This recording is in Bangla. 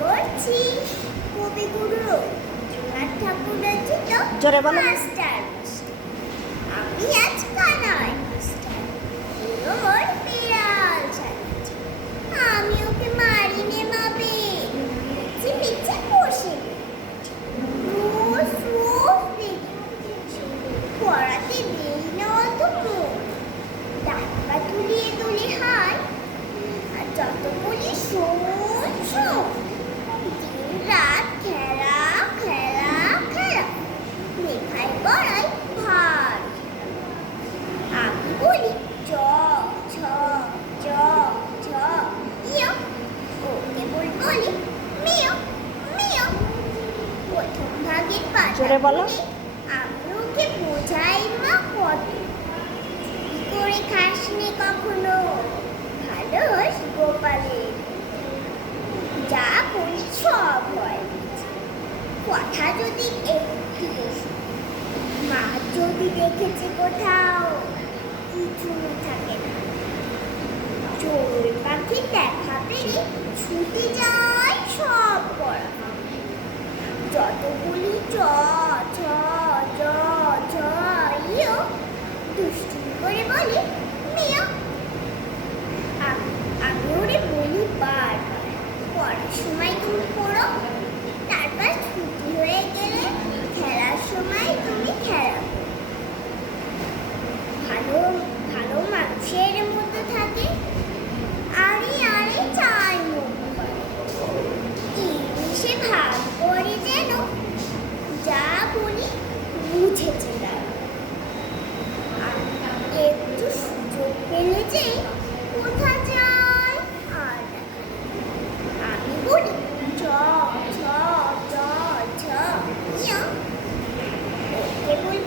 করছি কবিগুরু রবীন্দ্রনাথ ঠাকুর রচিত জোরে বলো। মাস্টার। আমি আজ কানাই মাস্টার, ওর বিড়াল চালাচ্ছে। আমি ওকে মারিনে মাবে, পিছে বসে রোজ রোজ দেখি পড়াতে দেই না অত মন। ডাক্কা তুলিয়ে তুলি হাই, আর যত বলি শোন শোন, দিন রাত খেলা খেলা খেলা, লেখায় পড়াই ভার। আমি বলি চ ছ চ ছ ইয়, ওকে বলি মিয় মিয়। প্রথম ভাগের জোরে বলো। আমি ওকে বোঝাই মা কত, কি করে খাসনি কখনো ভালো হোস গোপালের, যা বলি সব হয় কথা যদি একটু মা যদি দেখেছে কোথাও কিছু থাকে না। চোর পাখি দেখা পেলে ছুটে যায় সব পড়া, যত বলি চ ছ চ ছ ইয়, দুষ্টুমি করে বলে মিয়। আমি ওরে বলি বারবার, পড়ার সময় তুমি পড়ো, তারপর ছুটি হয়ে গেলে খেলার সময় তুমি খেলা করো। ভালো ভালো মানুষের মতো থাকে, আরে আরে চাই মুখ করে, ইংলিশে ভাগ করে যেন, যা বলি বুঝেছে তারা। আর একটু সুযোগ পেলে যে কোথা যায় আর দেখা নেই। আমি বলি চ ছ চ ছ ইয়, ওকে বলি